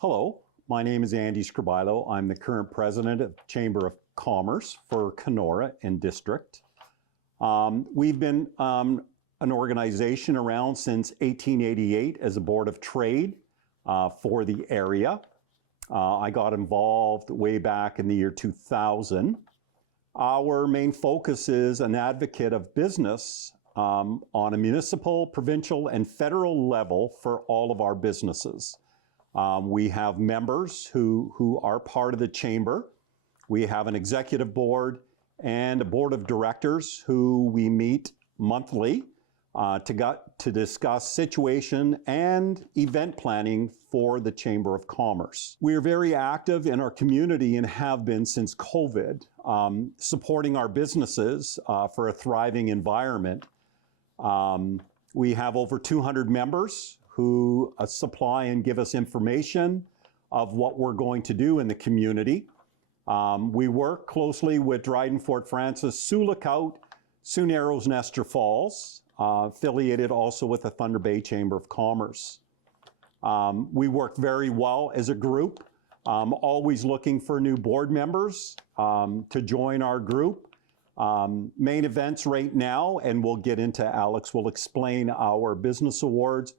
Hello, my name is Andy Scribilo. I'm the current president of Chamber of Commerce for Kenora and District. We've been an organization around since 1888 as a board of trade for the area. I got involved way back in the year 2000. Our main focus is an advocate of business on a municipal, provincial, and federal level for all of our businesses. We have members who are part of the chamber. We have an executive board and a board of directors who we meet monthly to discuss situation and event planning for the Chamber of Commerce. We are very active in our community and have been since COVID, supporting our businesses for a thriving environment. We have over 200 members who supply and give us information of what we're going to do in the community. We work closely with Dryden, Fort Francis, Sioux Lookout, Sioux Narrows, Nestor Falls, affiliated also with the Thunder Bay Chamber of Commerce. We work very well as a group, always looking for new board members to join our group. Main events right now, and we'll get into, Alex will explain our business awards.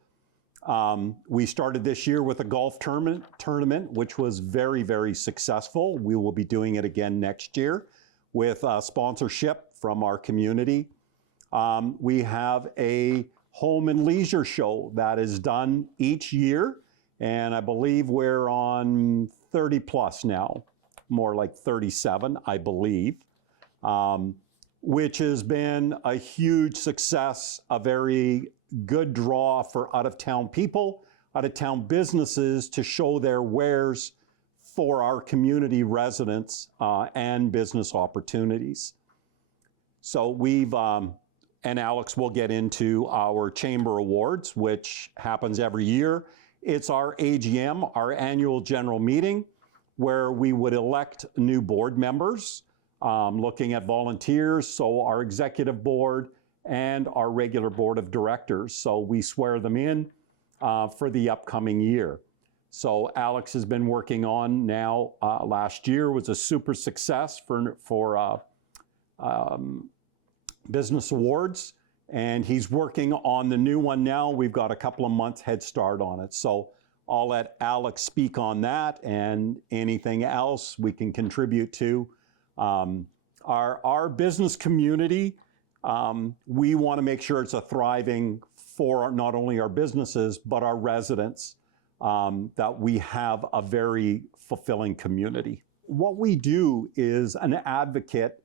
We started this year with a golf tournament, which was very, very successful. We will be doing it again next year with sponsorship from our community. We have a home and leisure show that is done each year, and I believe we're on 30 plus now, more like 37, I believe, which has been a huge success, a very good draw for out-of-town people, out-of-town businesses to show their wares for our community residents and business opportunities. So we've, and Alex will get into our Chamber Awards, which happens every year. It's our AGM, our annual general meeting, where we would elect new board members, looking at volunteers, so our executive board, and our regular board of directors. So we swear them in for the upcoming year. So Alex has been working on now, last year was a super success for business awards, and he's working on the new one now. We've got a couple of months head start on it. So I'll let Alex speak on that and anything else we can contribute to. Our business community, we want to make sure it's a thriving for not only our businesses, but our residents, that we have a very fulfilling community. What we do is an advocate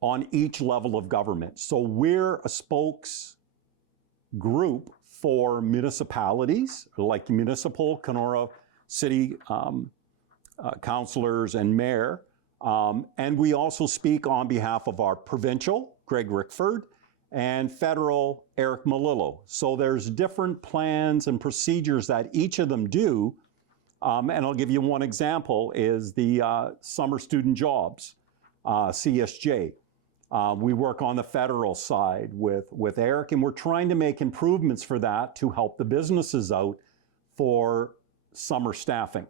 on each level of government. So we're a spokes group for municipalities, like municipal, Kenora City councilors and mayor. And we also speak on behalf of our provincial, Greg Rickford, and federal, Eric Malillo. So there's different plans and procedures that each of them do. And I'll give you one example is the summer student jobs, CSJ. We work on the federal side with Eric, and we're trying to make improvements for that to help the businesses out for summer staffing.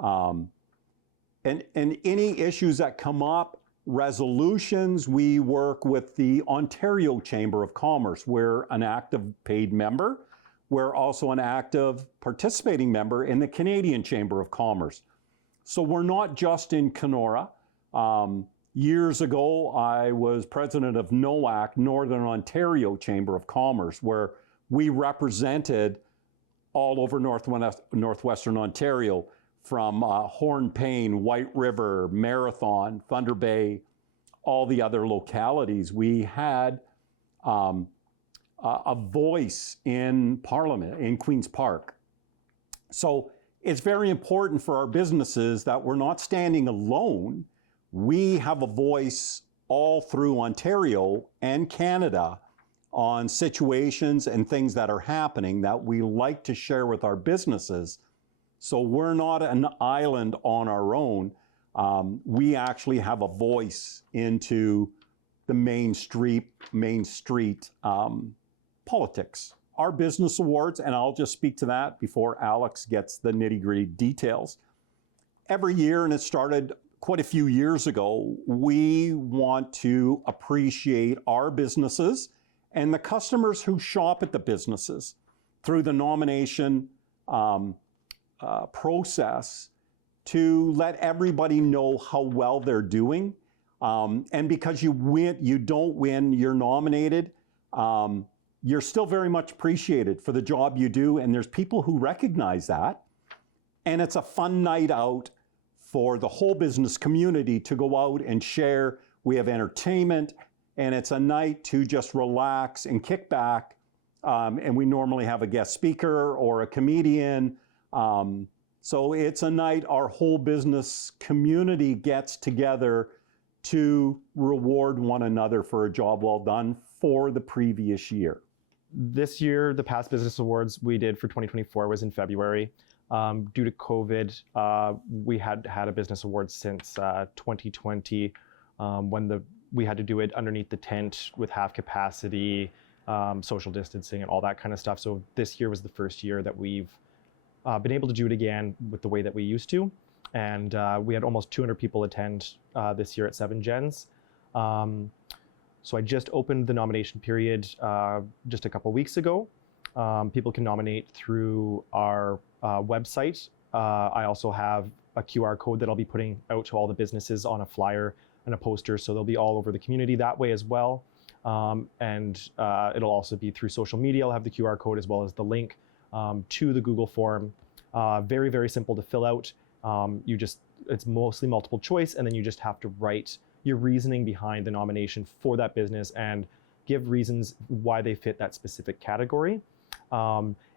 And any issues that come up, resolutions, we work with the Ontario Chamber of Commerce. We're an active paid member. We're also an active participating member in the Canadian Chamber of Commerce. So we're not just in Kenora. Years ago, I was president of NOAC, Northern Ontario Chamber of Commerce, where we represented all over Northwestern Ontario, from Hornpain, White River, Marathon, Thunder Bay, all the other localities. We had a voice in Parliament, in Queen's Park. So it's very important for our businesses that we're not standing alone. We have a voice all through Ontario and Canada on situations and things that are happening that we like to share with our businesses. So we're not an island on our own. We actually have a voice into the main street politics. our business awards, and I'll just speak to that before Alex gets the nitty-gritty details. Every year, and it started quite a few years ago, we want to appreciate our businesses and the customers who shop at the businesses through the nomination process to let everybody know how well they're doing. And because you don't win, you're nominated, you're still very much appreciated for the job you do. And there's people who recognize that. And it's a fun night out for the whole business community to go out and share. We have entertainment, and it's a night to just relax and kick back. And we normally have a guest speaker or a comedian. So it's a night our whole business community gets together to reward one another for a job well done for the previous year. This year, the past business awards we did for 2024 was in February. Due to COVID, we had had a business award since 2020 when we had to do it underneath the tent with half capacity, social distancing and all that kind of stuff. So this year was the first year that we've been able to do it again with the way that we used to. And we had almost 200 people attend this year at 7 Gens. So I just opened the nomination period just a couple weeks ago. People can nominate through our website. I also have a QR code that I'll be putting out to all the businesses on a flyer and a poster, so they'll be all over the community that way as well. And it'll also be through social media. I'll have the QR code as well as the link to the Google form. Very, very simple to fill out. It's mostly multiple choice, and then you just have to write your reasoning behind the nomination for that business and give reasons why they fit that specific category.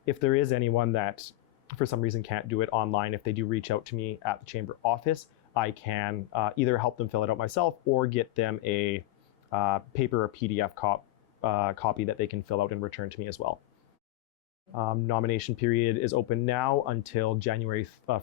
If there is anyone that for some reason can't do it online, if they do reach out to me at the Chamber office, I can either help them fill it out myself or get them a paper or PDF copy that they can fill out and return to me as well. Nomination period is open now until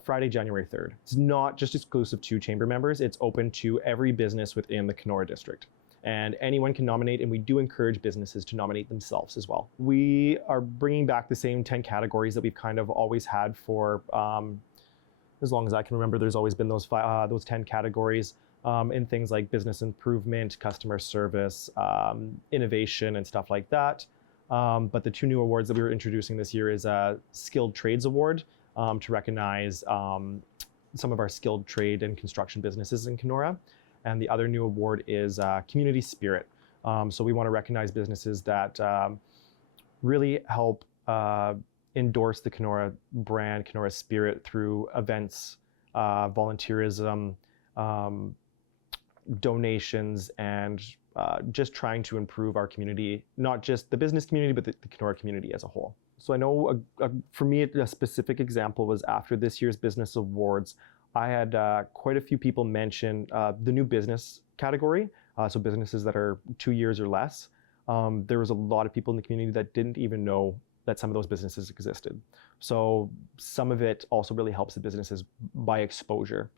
Friday, January 3rd. It's not just exclusive to Chamber members, it's open to every business within the Kenora district. And anyone can nominate, and we do encourage businesses to nominate themselves as well. We are bringing back the same 10 categories that we've kind of always had for, as long as I can remember. There's always been those 10 categories in things like business improvement, customer service, innovation, and stuff like that. But the 2 new awards that we were introducing this year is a Skilled Trades Award to recognize some of our skilled trade and construction businesses in Kenora. And the other new award is Community Spirit. So we want to recognize businesses that really help endorse the Kenora brand, Kenora spirit through events, volunteerism, donations, and just trying to improve our community, not just the business community, but the Kenora community as a whole. So I know for me, a specific example was after this year's business awards, I had quite a few people mention the new business category, so businesses that are 2 years or less. There was a lot of people in the community that didn't even know that some of those businesses existed. So some of it also really helps the businesses by exposure,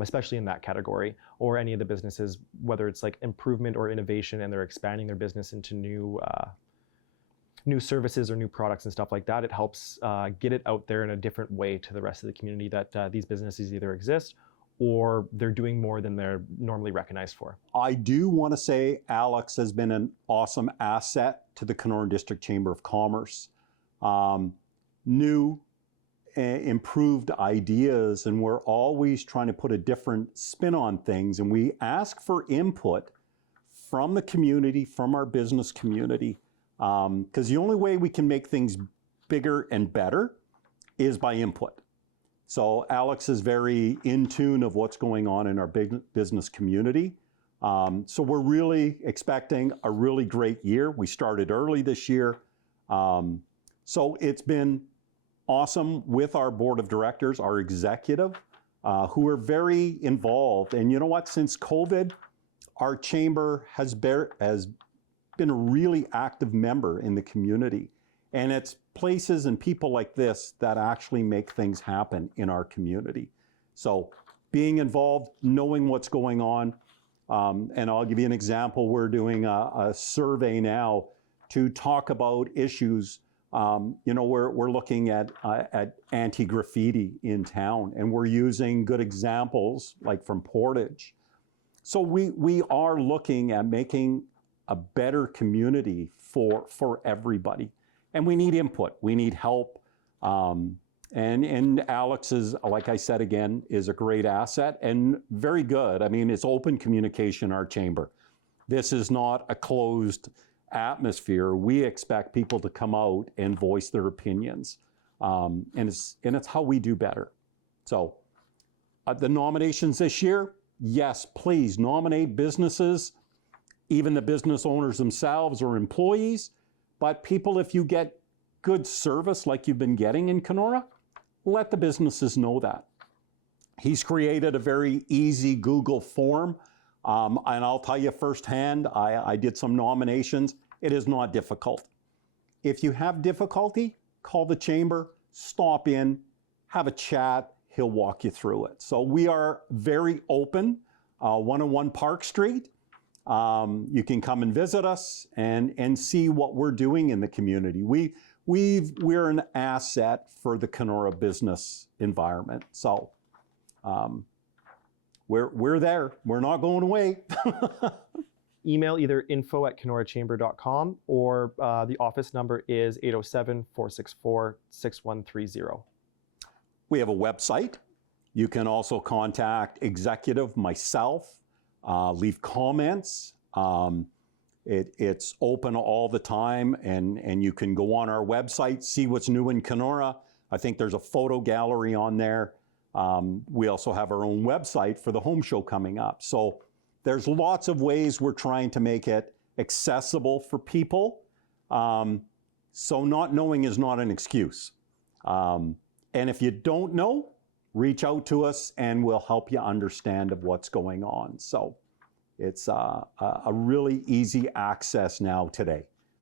especially in that category, or any of the businesses, whether it's like improvement or innovation and they're expanding their business into new services or new products and stuff like that. It helps get it out there in a different way to the rest of the community that these businesses either exist or they're doing more than they're normally recognized for. I do want to say Alex has been an awesome asset to the Kenora District Chamber of Commerce. New, improved ideas, and we're always trying to put a different spin on things, and we ask for input from the community, from our business community. Because the only way we can make things bigger and better is by input. So Alex is very in tune of what's going on in our big business community. So we're really expecting a really great year. We started early this year. So it's been awesome with our board of directors, our executive, who are very involved. And you know what? Since COVID, our chamber has been a really active member in the community. And it's places and people like this that actually make things happen in our community. So being involved, knowing what's going on, and I'll give you an example. We're doing a survey now to talk about issues We're looking at anti-graffiti in town, and we're using good examples like from Portage. So we are looking at making a better community for everybody, and we need input. We need help. And Alex is, like I said again, is a great asset and very good. I mean, it's open communication, our chamber. This is not a closed atmosphere. We expect people to come out and voice their opinions. And it's how we do better. So the nominations this year, yes, please nominate businesses, even the business owners themselves or employees. But people, if you get good service like you've been getting in Kenora, let the businesses know that. He's created a very easy Google form. And I'll tell you firsthand, I did some nominations. It is not difficult. If you have difficulty, call the chamber, stop in, have a chat. He'll walk you through it. So we are very open, 101 Park Street. You can come and visit us and see what we're doing in the community. We're an asset for the Kenora business environment. So we're there. We're not going away. Email either info@kenorachamber.com or the office number is 807-464-6130. We have a website. You can also contact executive, myself, leave comments. It's open all the time, and you can go on our website, see what's new in Kenora. I think there's a photo gallery on there. We also have our own website for the home show coming up. So there's lots of ways we're trying to make it accessible for people. So not knowing is not an excuse. And if you don't know, reach out to us and we'll help you understand of what's going on. So it's a really easy access now today.